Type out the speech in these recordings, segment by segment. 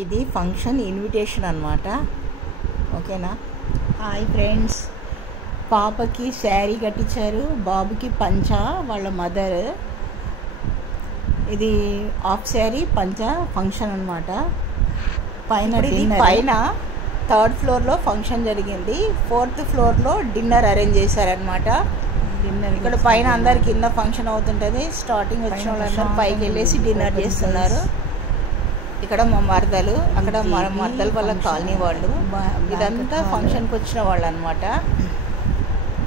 ఇది function invitation అన్నమాట. ఓకేనా. హాయ్ ఫ్రెండ్స్, పాపకి శారీ కట్టించారు, బాబుకి పంచా వాళ్ళ మదర్. ఇది హాఫ్ శారీ పంచా ఫంక్షన్ అన్నమాట. పైన 3rd ఫ్లోర్లో ఫంక్షన్ జరిగింది, 4th ఫ్లోర్లో డిన్నర్ అరేంజ్ చేశారనమాట. ఇక్కడ పైన అందరు కింద ఫంక్షన్ అవుతుంటుంది. స్టార్టింగ్ వచ్చిన వాళ్ళందరూ పైకి వెళ్ళేసి డిన్నర్ చేస్తున్నారు. ఇక్కడ మా మరదలు, అక్కడ మరదలు వాళ్ళ కాలనీ వాళ్ళు, ఇదంతా ఫంక్షన్కి వచ్చిన వాళ్ళు అనమాట.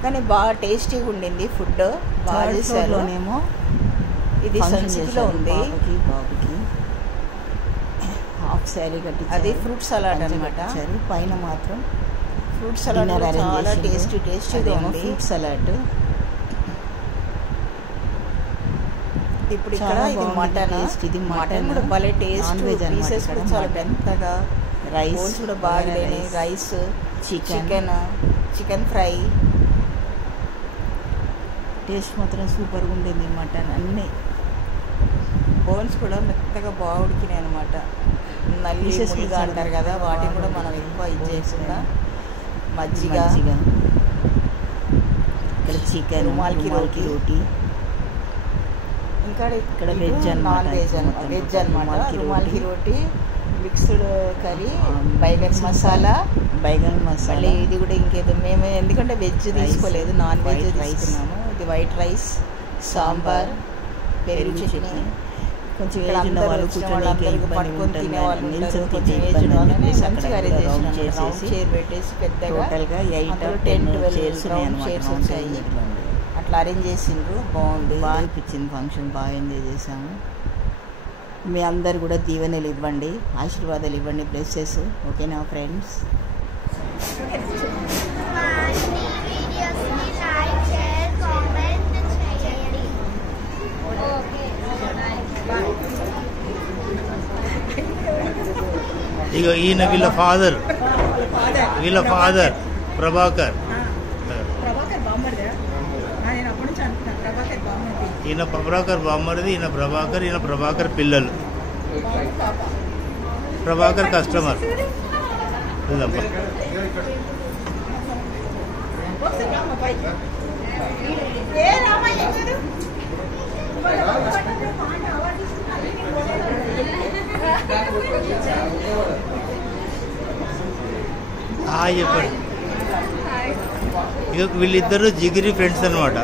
కానీ బాగా టేస్టీగా ఉండింది ఫుడ్, బాగా చేశారు. ఇది సంచిలో ఉంది. బాబుకి హాఫ్ శారీ కట్టి అది ఫ్రూట్ సలాడ్ అనమాట. పైన మాత్రం ఫ్రూట్ సలాడ్ చాలా టేస్టీగా ఉంది. Fruit salad. ఇప్పుడు ఇక్కడ ఇది మటన్. ఇది మటన్ కూడా భలే టేస్ట్, పీసెస్ కూడా చాలా పెద్దగా, రైస్ కూడా బాగా, రైస్, చికెన్ ఫ్రై. టేస్ట్ మాత్రం సూపర్గా ఉండింది. మటన్ అన్నీ బోన్స్ కూడా మెత్తగా బాగా ఉడికినాయి అనమాట. నల్లిగా అంటారు కదా, వాటిని కూడా మనం ఎక్కువ ఇది చేయకుండా మజ్జిగ, ఇక్కడ చికెన్, రుమాల్కి రోటీ, ఇంకా ఇక్కడ వెజ్ నాన్ వెజ్ అనమాట. రుమాల్కి రోటీ, మిక్స్డ్ కర్రీ, బైగన్ మసాలా. ఇది కూడా ఇంకేదో మేము ఎందుకంటే వెజ్ తీసుకోలేదు, నాన్ వెజ్ తీసుకున్నాము. ఇది వైట్ రైస్, సాంబార్, పెరుగు చట్నీ. కొంచెం పట్టుకొని తినే వాళ్ళు ఉంటారు, కొంచెం ఏజ్ ఉన్న వాళ్ళని మంచిగా అరేంజ్ చేసి చైర్ పెట్టేసి పెద్దగా 10-12 చైర్స్ వచ్చాయి. అట్లా అరేంజ్ చేసిండ్రు, బాగుంది, బాగా అనిపించింది. ఫంక్షన్ బాగా ఎంజాయ్ చేసాము. మీ అందరు కూడా దీవెనలు ఇవ్వండి, ఆశీర్వాదాలు ఇవ్వండి, బ్లెస్సెస్. ఓకేనా ఫ్రెండ్స్. ఇక ఈయన వీళ్ళ ఫాదర్ ప్రభాకర్. ఈయన ప్రభాకర్ బామ్మరిది, ఈయన ప్రభాకర్ పిల్లలు. ప్రభాకర్ కస్టమర్. చెప్పండి. ఇక వీళ్ళిద్దరు జిగిరి ఫ్రెండ్స్ అనమాట.